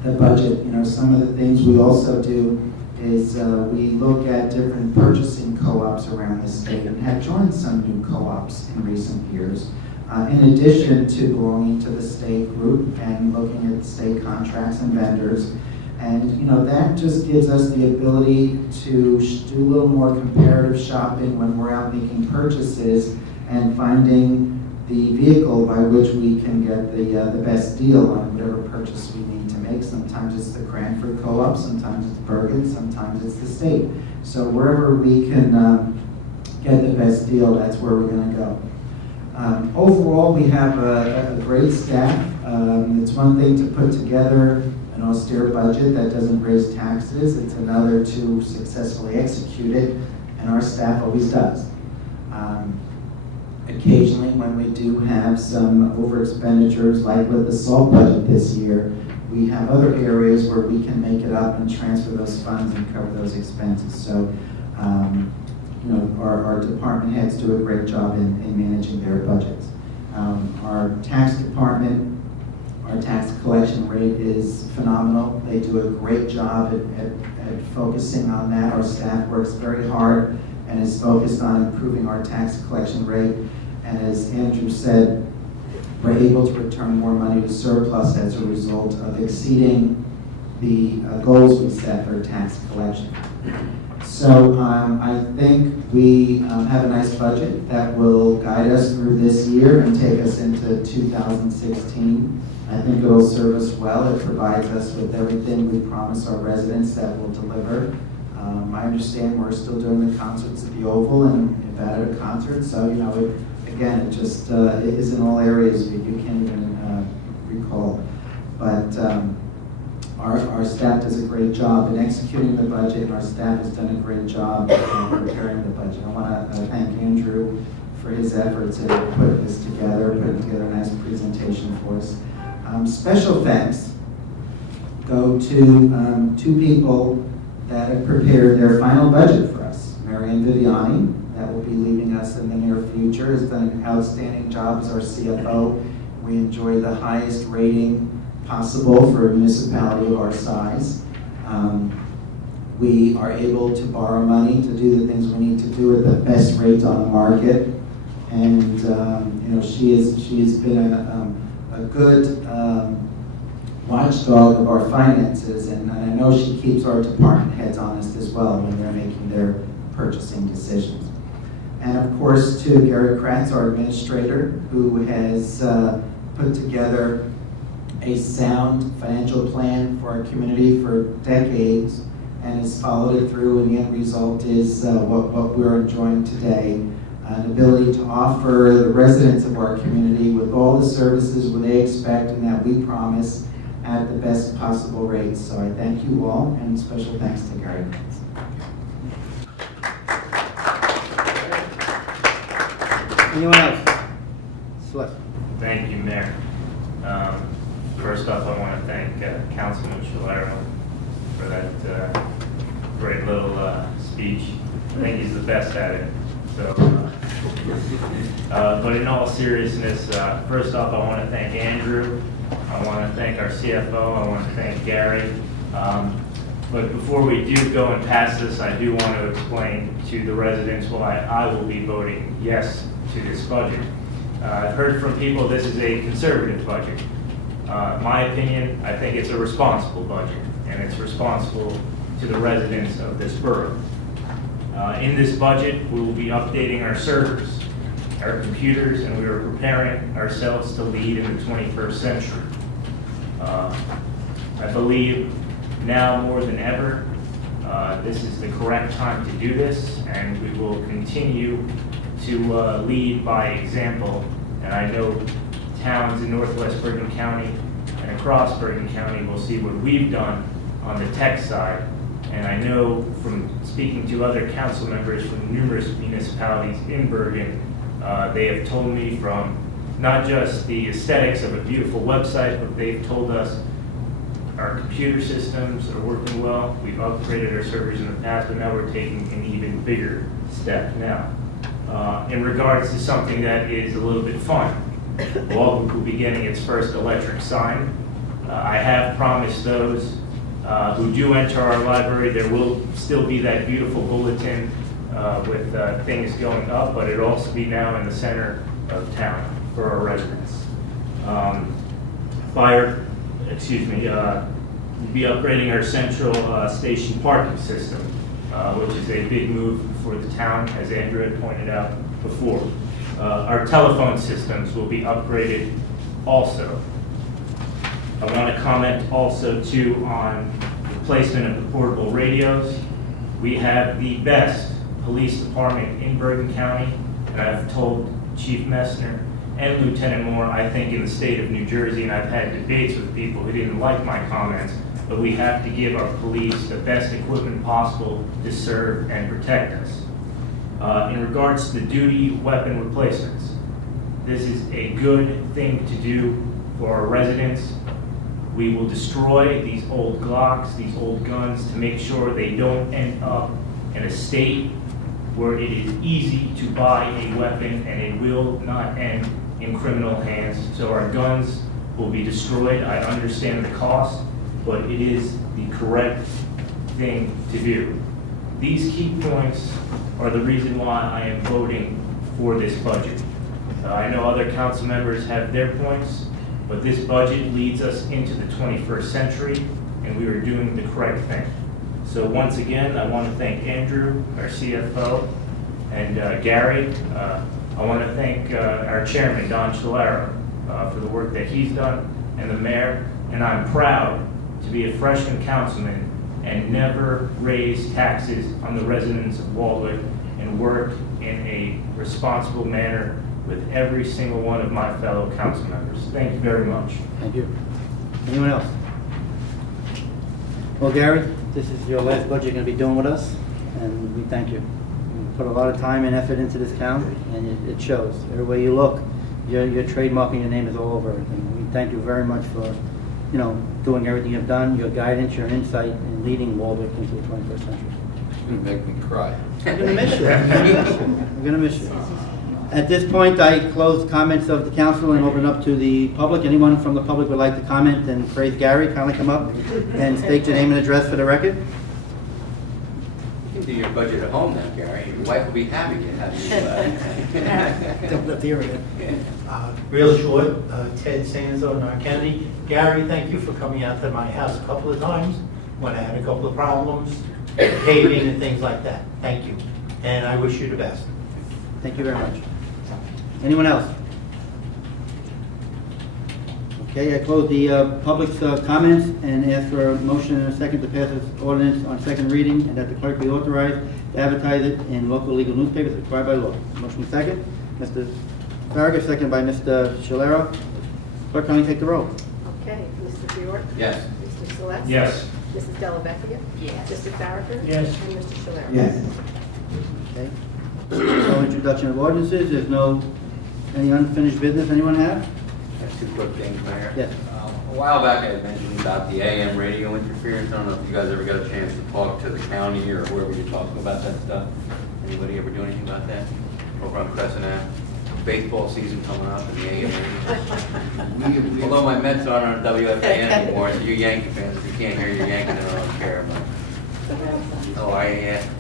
the budget, some of the things we also do is we look at different purchasing co-ops around the state and have joined some new co-ops in recent years. In addition to belonging to the state group and looking at state contracts and vendors. And that just gives us the ability to do a little more comparative shopping when we're out making purchases and finding the vehicle by which we can get the best deal on whatever purchase we need to make. Sometimes it's the Cranford Co-op, sometimes it's Bergen, sometimes it's the state. So wherever we can get the best deal, that's where we're going to go. Overall, we have a great staff. It's one thing to put together an austere budget that doesn't raise taxes. It's another to successfully execute it, and our staff always does. Occasionally, when we do have some over expenditures, like with the SALT budget this year, we have other areas where we can make it up and transfer those funds and cover those expenses. So, our department heads do a great job in managing their budgets. Our tax department, our tax collection rate is phenomenal. They do a great job at focusing on that. Our staff works very hard and is focused on improving our tax collection rate. And as Andrew said, we're able to return more money to surplus as a result of exceeding the goals we set for tax collection. So I think we have a nice budget that will guide us through this year and take us into 2016. I think it will serve us well. It provides us with everything we promise our residents that we'll deliver. I understand we're still doing the concerts at the Oval and Nevada concerts, so again, it just it is in all areas you can't even recall. But our staff does a great job in executing the budget, and our staff has done a great job in preparing the budget. I want to thank Andrew for his efforts in putting this together, putting together a nice presentation for us. Special thanks go to two people that have prepared their final budget for us. Marianne Viviani, that will be leaving us in the near future, has done an outstanding job as our CFO. We enjoy the highest rating possible for a municipality of our size. We are able to borrow money to do the things we need to do at the best rates on the market. And she has been a good watchdog of our finances, and I know she keeps our department heads honest as well when they're making their purchasing decisions. And of course to Gary Kratz, our administrator, who has put together a sound financial plan for our community for decades and has followed it through, and the end result is what we're enjoying today. An ability to offer the residents of our community with all the services they expect and that we promise at the best possible rates. So I thank you all, and special thanks to Gary Kratz. Anyone else? Celeste. Thank you, Mayor. First off, I want to thank Councilman Shalero for that great little speech. I think he's the best at it. So, but in all seriousness, first off, I want to thank Andrew. I want to thank our CFO. I want to thank Gary. But before we do go and pass this, I do want to explain to the residents why I will be voting yes to this budget. I've heard from people this is a conservative budget. My opinion, I think it's a responsible budget, and it's responsible to the residents of this borough. In this budget, we will be updating our servers, our computers, and we are preparing ourselves to lead in the 21st century. I believe now more than ever, this is the correct time to do this, and we will continue to lead by example. And I know towns in Northwest Bergen County and across Bergen County will see what we've done on the tech side. And I know from speaking to other council members from numerous municipalities in Bergen, they have told me from not just the aesthetics of a beautiful website, but they've told us our computer systems are working well. We've upgraded our servers in the past, but now we're taking an even bigger step now. In regards to something that is a little bit fun, Walbrook will be getting its first electric sign. I have promised those who do enter our library, there will still be that beautiful bulletin with things going up, but it'll also be now in the center of town for our residents. We'll be upgrading our central station parking system, which is a big move for the town, as Andrew had pointed out before. Our telephone systems will be upgraded also. I want to comment also too on the placement of the portable radios. We have the best police department in Bergen County, and I've told Chief Messner and Lieutenant Moore, I think in the state of New Jersey, and I've had debates with people who didn't like my comments, but we have to give our police the best equipment possible to serve and protect us. In regards to the duty weapon replacements, this is a good thing to do for our residents. We will destroy these old Glocks, these old guns, to make sure they don't end up in a state where it is easy to buy a weapon and it will not end in criminal hands. So our guns will be destroyed. I understand the cost, but it is the correct thing to do. These key points are the reason why I am voting for this budget. I know other council members have their points, but this budget leads us into the 21st century, and we are doing the correct thing. So once again, I want to thank Andrew, our CFO, and Gary. I want to thank our chairman, Don Scholaro, for the work that he's done, and the mayor. And I'm proud to be a freshman councilman and never raise taxes on the residents of Waldwick and work in a responsible manner with every single one of my fellow council members. Thank you very much. Thank you. Anyone else? Well, Gary, this is your last budget you're going to be doing with us, and we thank you. You put a lot of time and effort into this town, and it shows. Everywhere you look, your trademark and your name is all over everything. We thank you very much for, doing everything you've done, your guidance, your insight, and leading Waldwick into the 21st century. It's going to make me cry. I'm going to miss you. I'm going to miss you. At this point, I close comments of the council and open up to the public. Anyone from the public would like to comment and praise Gary, kindly come up and state your name and address for the record. You can do your budget at home now, Gary. Your wife will be happy to have you. Don't live here again. Real short, Ted Sanzo, North Kennedy. Gary, thank you for coming out to my house a couple of times when I had a couple of problems, paving and things like that. Thank you. And I wish you the best. Thank you very much. Anyone else? Okay, I close the public's comments and ask for a motion and a second to pass this ordinance on second reading and that the clerk be authorized to advertise it in local legal newspapers as required by law. Motion second. Mr. Farragut, second by Mr. Scholaro. Clerk, kindly take the roll. Okay, Mr. Fior? Yes. Mr. Celeste? Yes. Mrs. Dellavecchia? Yes. Mr. Farragut? Yes. And Mr. Scholaro? Yes. Okay. No introduction of ordinances. There's any unfinished business anyone have? I have two quick things, Mayor. Yes. A while back, I had mentioned about the AM radio interference. I don't know if you guys ever got a chance to talk to the county or whoever you're talking about that stuff. Anybody ever do anything about that? Over on Crescent Ave? Baseball season coming up and the AM radio. Although my Mets aren't on WFAN anymore, so you Yankee fans, if you can't hear your Yankees, I don't care.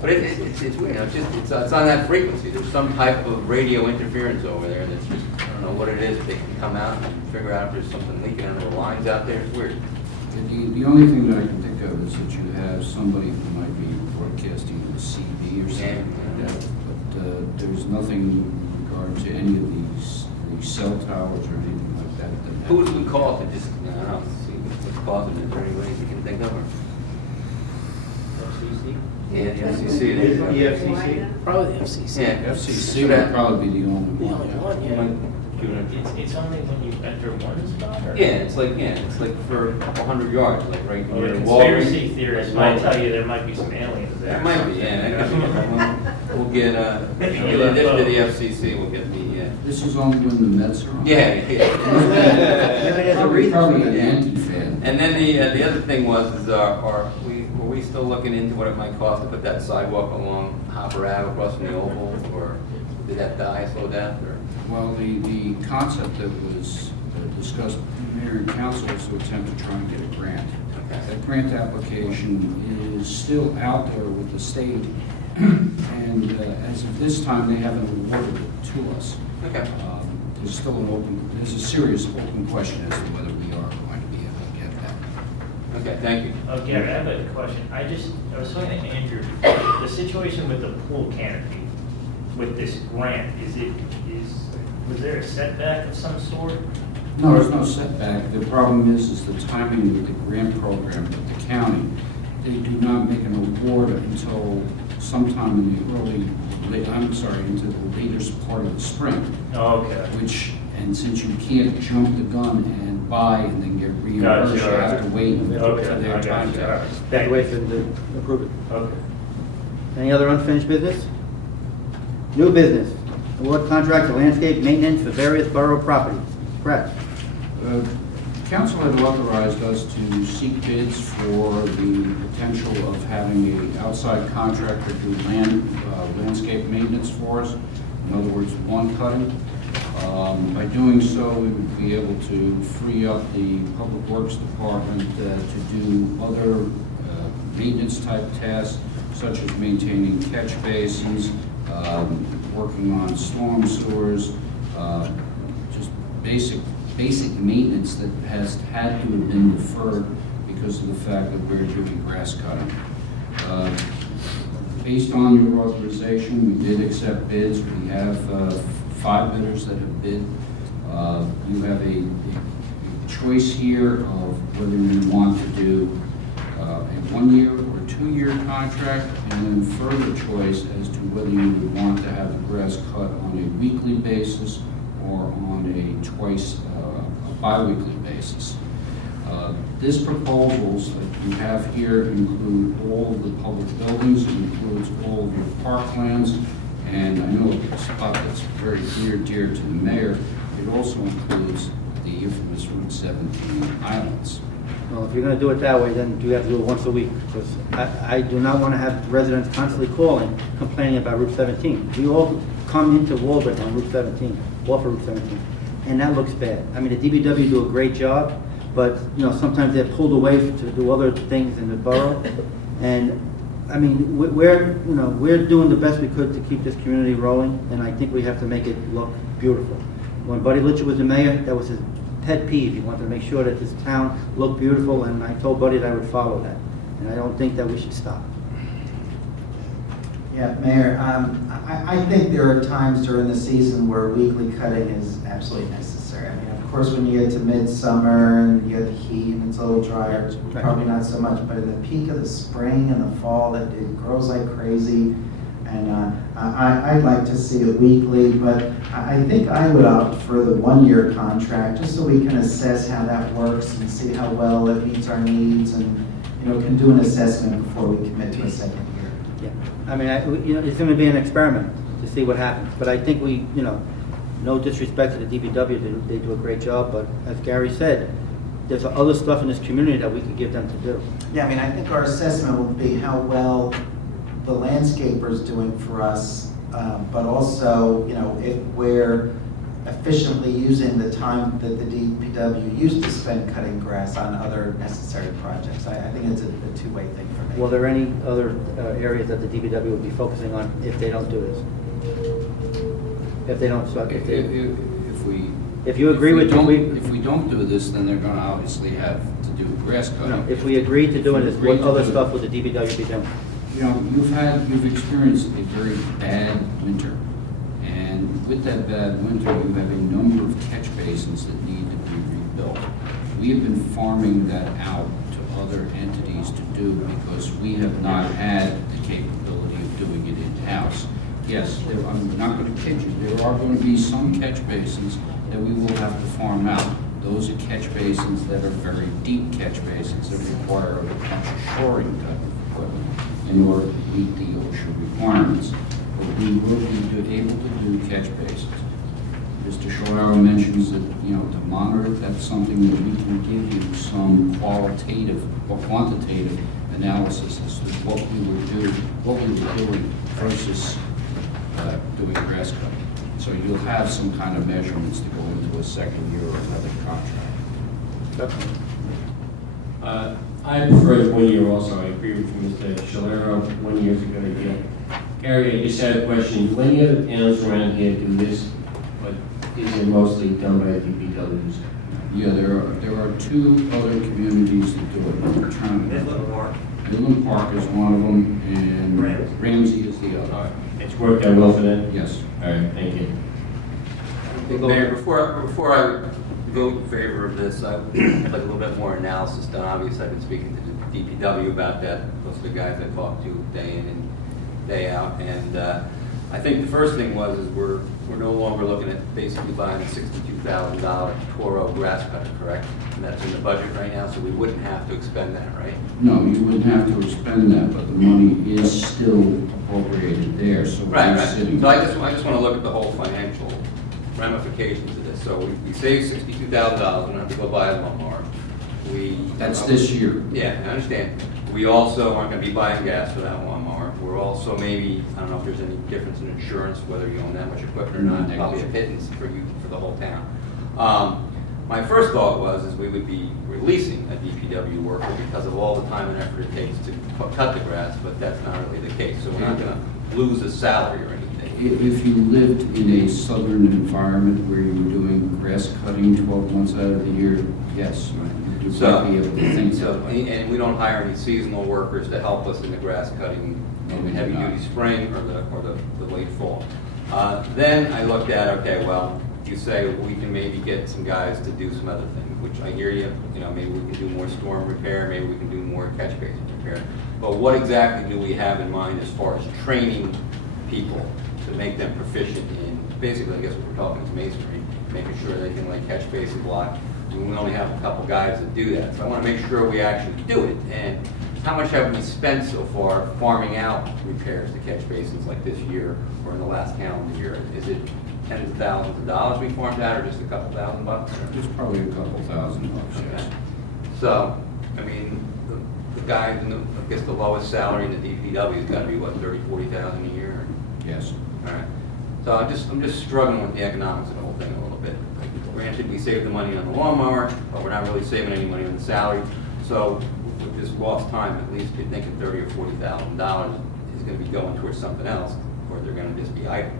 But it's weird, it's on that frequency. There's some type of radio interference over there that's just, I don't know what it is. They can come out and figure out if there's something leaking under the lines out there. It's weird. The only thing that I can think of is that you have somebody who might be broadcasting with a CD or something like that. But there's nothing in regard to any of these cell towers or anything like that. Who would we call to just, I don't know, see what's causing it? Is there any ways you can think of? Or? FCC? Yeah, the FCC. there you go. EFCC? Probably the FCC. Yeah. FCC would probably be the only The one. only one, You yeah. might give it a- It's only when you enter one spot, or? Yeah, it's like for a couple 100 yards, like right Well, near the the wall. conspiracy theorists might tell you there might be some aliens there. That might be, yeah. That could be. We'll get, in addition to the FCC, we'll get the, This is only when the Mets are on? yeah. There's a reason for Probably an that. anti-fan. And then the other thing was, were we still looking into what it might cost to put that sidewalk along Hopper Ave across from the Oval, or did that die, slow down, or? Well, the concept that was discussed in mayor and council was to attempt to try and get a grant. Okay. That grant application is still out there with the state, and as of this time, they haven't awarded it to us. Okay. There's still there's a serious open question as to whether we are going to be able to get that. Okay, thank you. Gary, I have a question. I was talking to Andrew, the situation with the pool canopy, with this grant, was there a setback of some sort? No, there's no setback. The problem is the timing of the grant program with the county. They do not make an award until sometime in the into the later part of the spring. Oh, okay. And since you can't jump the gun and buy and then get reimbursed, Gotcha, you have to alright. wait until Okay, I their got time. you. All right. Have Thank to wait you. for them to approve it. Okay. Any other unfinished business? New business. Award contract to landscape maintenance for various borough properties. Brett? Council had authorized us to seek bids for the potential of having an outside contractor do landscape maintenance for us. In other words, lawn cutting. By doing so, we would be able to free up the Public Works Department to do other maintenance type tasks, such as maintaining catch basins, working on storm sewers, just basic maintenance that has had to have been deferred because of the fact that we're doing grass cutting. Based on your authorization, we did accept bids. We have 5 bidders that have bid. You have a choice here of whether you want to do a 1-year or 2-year contract, and then further choice as to whether you would want to have the grass cut on a weekly basis or on a bi-weekly basis. This proposals that you have here include all of the public buildings, it includes all of your parklands, and I know a spot that's very dear to the mayor, it also includes the infamous Route 17 islands. Well, if you're gonna do it that way, then you have to do it once a week, because I do not wanna have residents constantly calling, complaining about Route 17. We all come into Walden on Route 17, off of Route 17, and that looks bad. I mean, the DPW do a great job, but, sometimes they're pulled away to do other things in the borough, and, I mean, we're doing the best we could to keep this community rolling, and I think we have to make it look beautiful. When Buddy Litcher was the mayor, that was his pet peeve. He wanted to make sure that this town looked beautiful, and I told Buddy that I would follow that. And I don't think that we should stop. Yeah, Mayor, I think there are times during the season where weekly cutting is absolutely necessary. I mean, of course, when you get to midsummer and you get the heat and it's a little drier, it's Right. probably not so much. But in the peak of the spring and the fall, that it grows like crazy. And I'd like to see it weekly, but I think I would opt for the 1-year contract, just so we can assess how that works and see how well it meets our needs, and, can do an assessment before we commit to a second year. Yeah. I mean, it's gonna be an experiment to see what happens. But I think no disrespect to the DPW, they do a great job, but as Gary said, there's other stuff in this community that we could give them to do. Yeah, I mean, I think our assessment will be how well the landscaper's doing for us, but also, if we're efficiently using the time that the DPW used to spend cutting grass on other necessary projects. I think it's a two-way thing for me. Well, there any other areas that the DPW would be focusing on if they don't do this? If they don't, if you agree with If we don't do this, then they're gonna obviously have to do grass cutting. No, if we agree to doing this, what other stuff would the DPW be doing? You've experienced a very bad winter. And with that bad winter, you have a number of catch basins that need to be rebuilt. We have been farming that out to other entities to do because we have not had the capability of doing it in-house. Yes, I'm not going to kid you, there are going to be some catch basins that we will have to farm out. Those are catch basins that are very deep catch basins that require a bunch of shoring type of equipment in order to meet the OSHA requirements. But we will be able to do catch basins. Mr. Shalaro mentions that, to monitor, that's something that we can give you some qualitative or quantitative analysis as to what we were doing versus doing grass cutting. So you'll have some kind of measurements to go into a second year or another contract. I prefer 1 year also. I agree with Mr. Shalero. 1 year is a good idea. Gary, I just had a question. Many other towns around here do this, but is it mostly done by DPWs? Yeah, there are 2 other communities that do it. Midland Park. Midland Park is one of them, and Ramsey. Ramsey is the All other. right. It's worked out well for them? Yes. All right, thank you. Mayor, before I vote in favor of this, I'd like a little bit more analysis done. Obviously, I've been speaking to the DPW about that. Those are the guys I talk to day in and day out. And I think the first thing is we're no longer looking at basically buying a $62,000 Toro grass cutter, correct? And that's in the budget right now, so we wouldn't have to expend that, right? No, you wouldn't have to expend that, but the money is still appropriated there, so Right, we're right. sitting. So I just want to look at the whole financial ramifications of this. So we save $62,000, we don't have to go buy a lawnmower. That's this year. Yeah, I understand. We also aren't going to be buying gas for that lawnmower. We're also maybe, I don't know if there's any difference in insurance, whether you own that much equipment or not, probably a pittance for you, for the whole town. My first thought is we would be releasing a DPW worker because of all the time and effort it takes to cut the grass, but that's not really the case. So we're not going to lose a salary or anything. If you lived in a southern environment where you were doing grass cutting 12 months out of the year, yes, you might be able to think that way. And we don't hire any seasonal workers to help us in the grass cutting in the heavy duty spring or the late fall. Then I looked at, okay, well, you say we can maybe get some guys to do some other things, which I hear you, maybe we can do more storm repair, maybe we can do more catch basin repair. But what exactly do we have in mind as far as training people to make them proficient in, basically, I guess what we're talking is masonry, making sure they can like catch basin block. We only have a couple guys that do that, so I want to make sure we actually do it. And how much have we spent so far farming out repairs to catch basins like this year or in the last calendar year? Is it tens of thousands of dollars we farmed out, or just a couple $1,000? It's probably a couple $1,000, Okay. yes. So, I mean, the guy, I guess the lowest salary in the DPW has got to be, what, 30,000, 40,000 a year? Yes. All right. So I'm just struggling with the economics of the whole thing a little bit. Granted, we saved the money on the lawnmower, but we're not really saving any money on the salary. So with this lost time, at least you're thinking $30,000 or $40,000 is going to be going towards something else, or they're going to just be idle.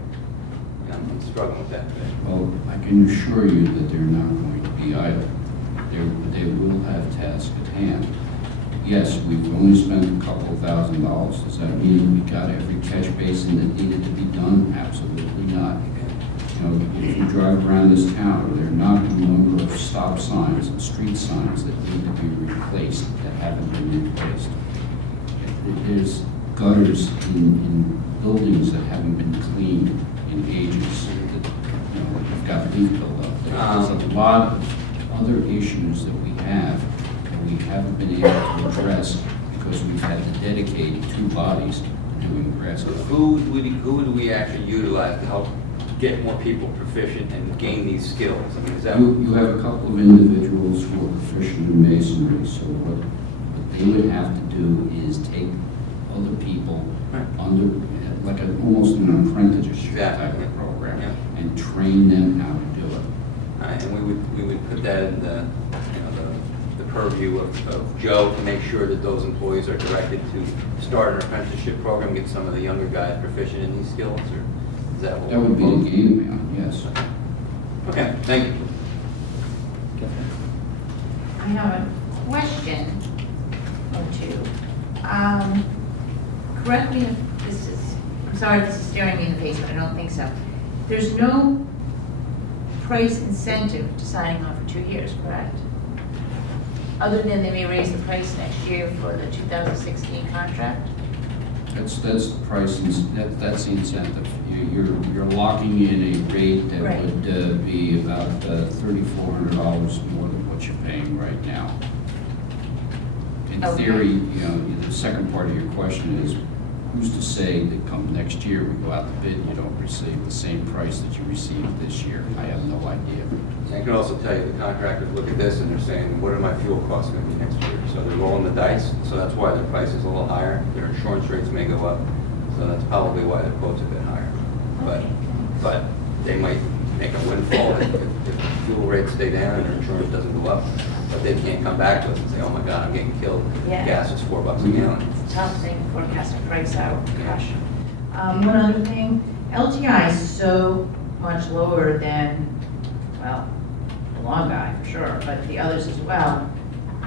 And I'm struggling with that today. Well, I can assure you that they're not going to be idle. They will have tasks at hand. Yes, we've only spent a couple of $1,000. Does that mean we got every catch basin that needed to be done? Absolutely not. If you drive around this town, there are not a number of stop signs and street signs that need to be replaced that haven't been replaced. There's gutters in buildings that haven't been cleaned in ages. That, you've got leaf buildup. There's a lot of other issues that we have that we haven't been able to address because we've had to dedicate 2 bodies to doing grass So cutting. who do we actually utilize to help get more people proficient and gain these skills? I mean, is that? You have a couple of individuals who are proficient in masonry, so what they would have to do is take other people under, like almost an apprenticeship type of program, and train them how to do it. And we would put that in the purview of Joe to make sure that those employees are directed to start an apprenticeship program, get some of the younger guys proficient in these skills, or is that what? That would be the game plan, yes. Okay, thank you. I have a question or two. Correct me if this is, I'm sorry if this is staring me in the face, but I don't think so. There's no price incentive to signing on for 2 years, correct? Other than they may raise the price next year for the 2016 contract? That's the price, that's the incentive. You're locking in a rate that Right. would be about $3,400 more than what you're paying right now. In Okay. theory, the second part of your question is, who's to say that come next year, we go out to bid and you don't receive the same price that you received this year? I have no idea. I can also tell you the contractors look at this and they're saying, what are my fuel costs going to be next year? So they're rolling the dice, so that's why their price is a little higher. Their insurance rates may go up, so that's probably why their quote's a bit higher. But they might make a windfall if fuel rates stay down and insurance doesn't go up. But they can't come back to us and say, oh my God, I'm getting killed. Yeah. Gas is $4 a gallon. It's a tough thing to forecast a price out, gosh. One other thing, LTI is so much lower than, well, the long guy for sure, but the others as well.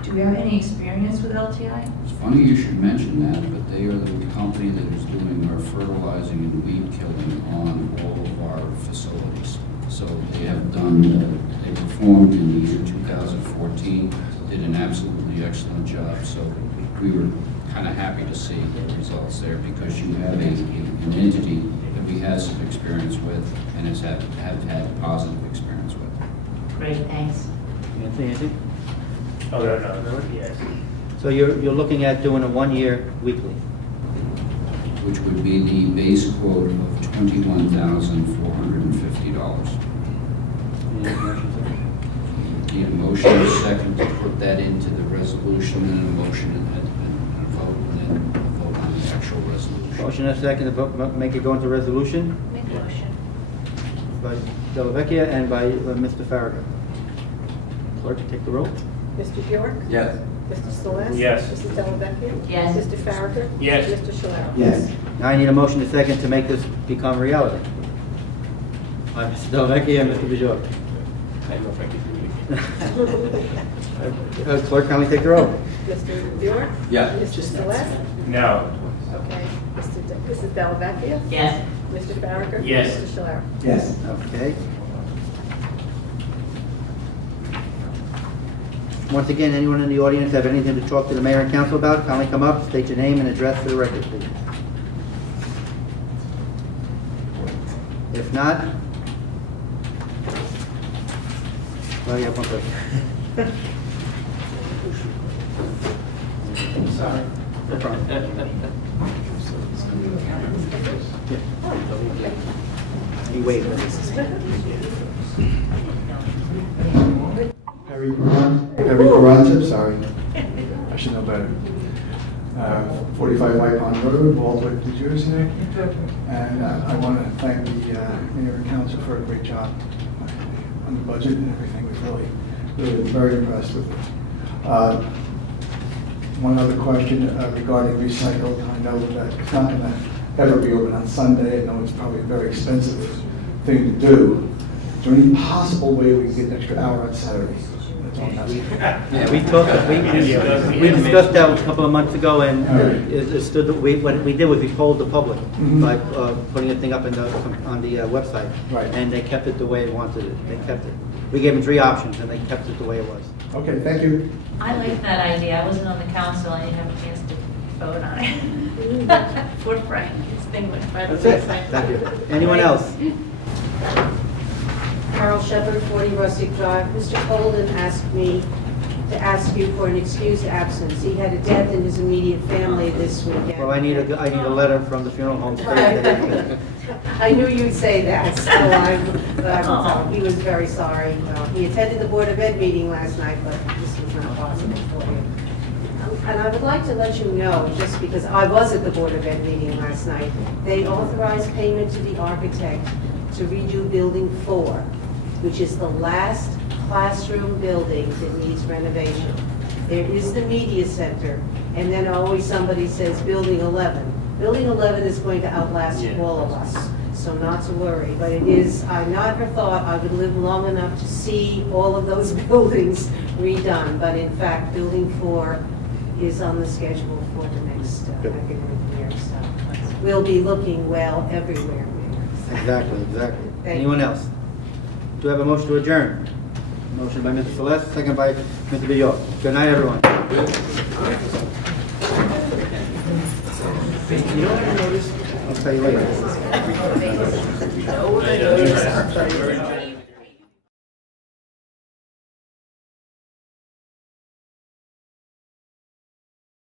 Do we have any experience with LTI? It's funny you should mention that, but they are the company that is doing our fertilizing and weed killing on all of our facilities. So they have done, they performed in the year 2014, did an absolutely excellent job. So we were kind of happy to see the results there because you have an entity that we have some experience with and have had positive experience with. Great, thanks. Anthony, anything? Oh, no, yes. So you're looking at doing a 1-year weekly? Which would be the base quote of $21,450. Need a motion and a second to put that into the resolution, and a motion and a vote, and then a vote on the actual resolution. Motion and a second to make it go into resolution Make a motion. by Dellavecchia and by Mr. Farragut. Clerk, take the roll. Mr. York? Yes. Mr. Celeste? Yes. Mrs. Dellavecchia? Yes. Mr. Farragut? Yes. Mr. Shalero? Yes. Now I need a motion and a second to make this become reality. By Mr. Dellavecchia and Mr. Bajor. I don't know if I can do it. Clerk, kindly take the roll. Mr. York? Yes. Mr. Celeste? No. Okay. Mrs. Dellavecchia? Yes. Mr. Farragut? Yes. Mr. Shalero? Yes. Okay. Once again, anyone in the audience have anything to talk to the mayor and council about, kindly come up, state your name and address for the record, please. If not, well, you have one person. Sorry. No problem. Yeah. He waved. Harry Karanchip, sorry. I should know better. 45 White Pond Road, Baldwick, New Jersey. And I want to thank the mayor and council for a great job on the budget and everything. We've really been very impressed with it. One other question regarding recycled. I know that it's not going to ever be open on Sunday. I know it's probably a very expensive thing to do. Is there any possible way we can get an extra hour on Saturday? That's all I'm asking. Yeah, we discussed that a couple of months ago, and what we did was we polled the public by putting the thing up on the website. Right. And they kept it the way it wanted it. They kept it. We gave them 3 options, and they kept it the way it was. Okay, thank you. I like that idea. I wasn't on the council. I didn't have a chance to vote on it. Poor Frank, his thing went by the That's it. wayside. Thank you. Anyone else? Carol Shepard, 40 Rustic Drive. Mr. Holden asked me to ask you for an excused absence. He had a death in his immediate family this weekend. Well, I need a letter from the funeral home stating that I knew you'd say that, so I will tell him. He was very sorry. He attended the Board of Ed meeting last night, but this was not possible for him. And I would like to let you know, just because I was at the Board of Ed meeting last night, they authorized payment to the architect to redo Building 4, which is the last classroom building that needs renovation. There is the media center, and then always somebody says Building 11. Building 11 is going to outlast all of us, so not to worry. But it is, I never thought I would live long enough to see all of those buildings redone. But in fact, Building 4 is on the schedule for the next academic year. So we'll be looking well everywhere, Mayor. Exactly. Thank Anyone you. else? Do I have a motion to adjourn? Motion by Mr. Celeste, second by Mr. Bajor. Good night, everyone. You know what I noticed? I'll tell you later.